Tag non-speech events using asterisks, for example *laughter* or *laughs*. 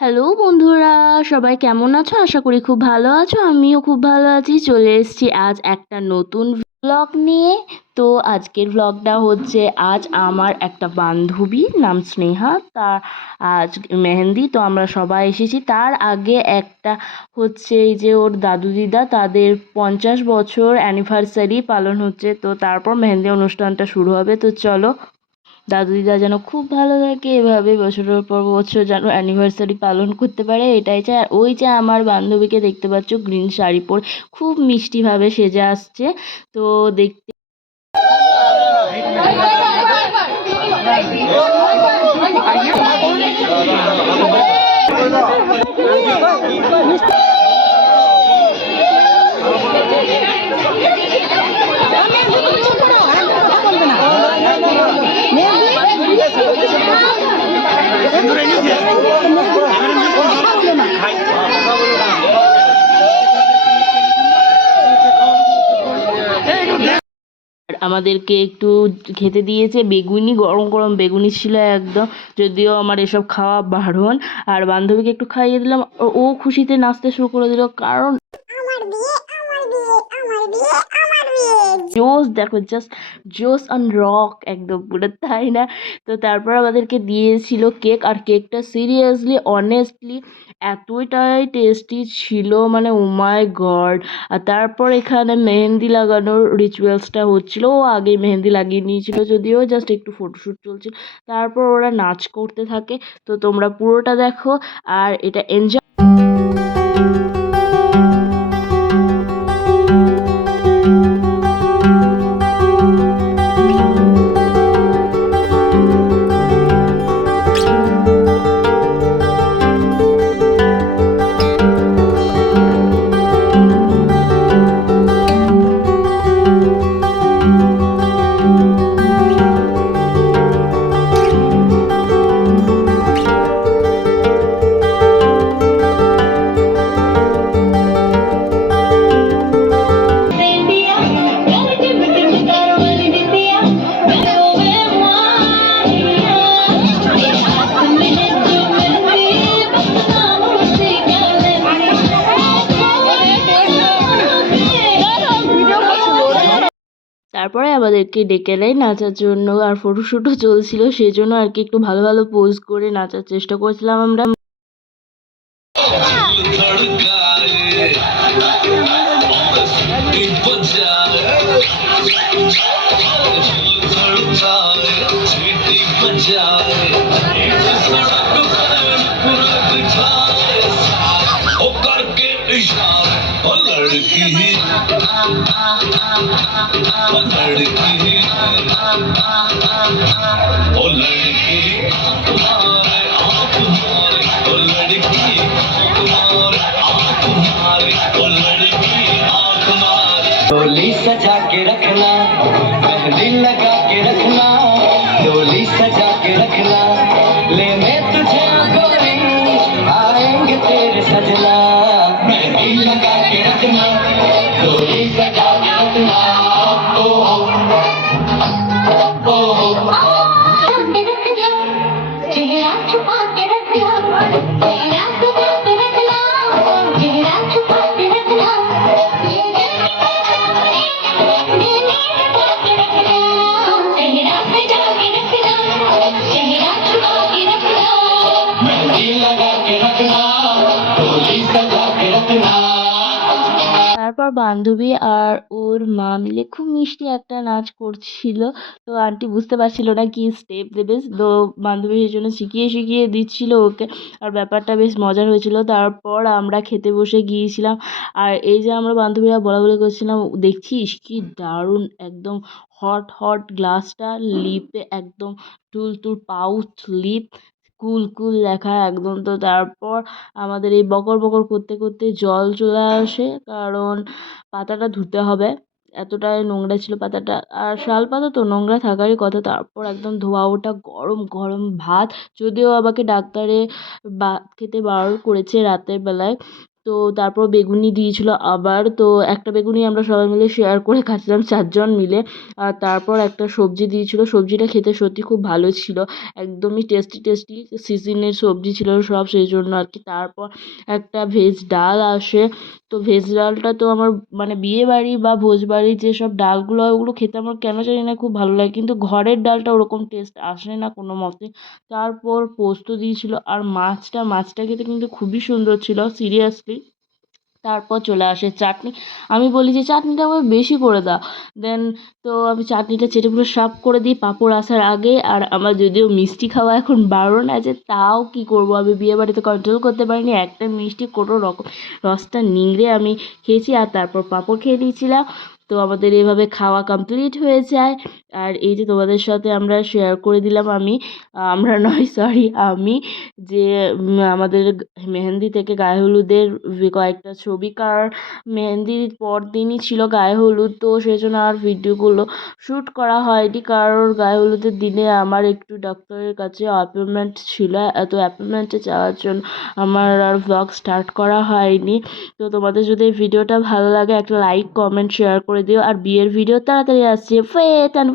Hello বন্ধুরা, সবাই কেমন আছো? আশা করি খুব ভালো আছো, আমিও খুব ভালো আছি। চলে এসেছি আজ একটা নতুন ব্লগ নিয়ে। তো আজকের ব্লগটা হচ্ছে আজ আমার একটা বান্ধবী, নাম স্নেহা, তার আজ মেহেন্দি। তো আমরা সবাই এসেছি। তার আগে একটা হচ্ছে এই যে ওর দাদু দিদা, তাদের পঞ্চাশ বছর অ্যানিভার্সারি পালন হচ্ছে। তো তারপর মেহেন্দি অনুষ্ঠানটা শুরু হবে। তো চলো দাদু দিদা যেন খুব ভালো থাকে। এভাবে বছরের পর বছর যেন অ্যানিভার্সারি পালন করতে পারে, এটাই চাই। আর ওই যে আমার বান্ধবীকে দেখতে পাচ্ছ, গ্রিন শাড়ি পর খুব মিষ্টিভাবে সেজে আসছে। তো দেখতে আমাদেরকে একটু খেতে দিয়েছে। বেগুনি, গরম গরম বেগুনি ছিল একদম। যদিও আমার এসব খাওয়া বারণ। আর বান্ধবীকে একটু খাইয়ে দিলাম। ও- খুশিতে নাচতে শুরু করে দিল। কারণ আমার বিয়ে আমার বিয়ে আমার বিয়ে জোস দেখো জাস্ট জোস অন রক একদম পুরো তাই না? তো তারপর আমাদেরকে দিয়েছিল কেক আর কেকটা সিরিয়াসলি অনেস্টলি এতটাই টেস্টি ছিল মানে ও মাই গড আর তারপর এখানে মেহেন্দি লাগানোর রিচুয়ালসটা হচ্ছিল, ও আগে মেহেন্দি লাগিয়ে নিয়েছিল, যদিও জাস্ট একটু ফটোশ্যুট চলছিল। তারপর ওরা নাচ করতে থাকে, তো তোমরা পুরোটা দেখো আর এটা এনজয় তারপরে আমাদেরকে ডেকে নেয় নাচার জন্য আর ফটোশুটও চলছিল সেই জন্য আর কি একটু ভালো ভালো পোজ করে নাচার চেষ্টা করেছিলাম আমরা Yeah. लड़की ओ लड़की तुम्हारे তারপর বান্ধবী আর ওর মা মিলে খুব মিষ্টি একটা নাচ করছিল। তো আন্টি বুঝতে পারছিল না কি স্টেপ দেবে। তো বান্ধবী সেই জন্য শিখিয়ে শিখিয়ে দিচ্ছিল ওকে। আর ব্যাপারটা বেশ মজার হয়েছিল। তারপর আমরা খেতে বসে গিয়েছিলাম। আর এই যে আমরা বান্ধবীরা বলা বলি করছিলাম, দেখছিস কি দারুণ একদম হট হট গ্লাসটা লিপে একদম টুলটুল পাউচ লিপ কুল কুল দেখা একদম তো তারপর আমাদের এই বকর বকর করতে করতে জল চলে আসে, কারণ পাতাটা ধুতে হবে। এতটাই নোংরা ছিল পাতাটা। আর শাল পাতা তো নোংরা থাকারই কথা, তারপর একদম ধোয়া ওঠা গরম গরম ভাত। যদিও আমাকে ডাক্তারে ভাত খেতে বারণ করেছে রাতের বেলায়। তো তারপর বেগুনি দিয়েছিল আবার। তো একটা বেগুনি আমরা সবাই মিলে শেয়ার করে খাচ্ছিলাম চারজন মিলে। আর তারপর একটা সবজি দিয়েছিল। সবজিটা খেতে সত্যি খুব ভালো ছিল। একদমই টেস্টি টেস্টি সিজনের সবজি ছিল সব, সেই জন্য আর কি। তারপর একটা ভেজ ডাল আসে। তো ভেজ ডালটা তো আমার মানে বিয়ে বাড়ি বা ভোজ ভোজবাড়ির যেসব ডালগুলো হয়, ওগুলো খেতে আমার কেন জানি না খুব ভালো লাগে। কিন্তু ঘরের ডালটা ওরকম টেস্ট আসে না কোনো মতে। তারপর পোস্ত দিয়েছিলো আর মাছটা মাছটা খেতে কিন্তু খুবই সুন্দর ছিল সিরিয়াসলি তারপর চলে আসে চাটনি। আমি বলি যে, চাটনিটা আমার বেশি করে দাও। দেন তো আমি চাটনিটা চেটে পুরো সাফ করে দিই পাঁপড় আসার আগে। আর আমার যদিও মিষ্টি খাওয়া এখন বারণ আছে, তাও কি করব? আমি বিয়ে বাড়িতে কন্ট্রোল করতে পারিনি। একটা মিষ্টি কোনো রকম রসটা নিংড়ে আমি খেয়েছি আর তারপর পাঁপড় খেয়ে নিয়েছিলাম। তো আমাদের এভাবে খাওয়া কমপ্লিট হয়ে যায়। আর এই যে তোমাদের সাথে আমরা শেয়ার করে দিলাম আমি আমরা *laughs* নয় সরি আমি যে আমাদের মেহেন্দি থেকে গায়ে হলুদের কয়েকটা ছবি। কার মেহেন্দির পর দিনই ছিল গায়ে হলুদ, তো সেই জন্য আর ভিডিওগুলো শ্যুট করা হয়নি। কারণ গায়ে হলুদের দিনে আমার একটু ডক্টরের কাছে অ্যাপয়েন্টমেন্ট ছিল, এত অ্যাপয়েন্টমেন্টে যাওয়ার জন্য আমার আর ভ্লগ স্টার্ট করা হয়নি। তো তোমাদের যদি এই ভিডিওটা ভালো লাগে, একটা লাইক কমেন্ট শেয়ার করে দিও আর বিয়ের ভিডিও তাড়াতাড়ি আসছে। Wait and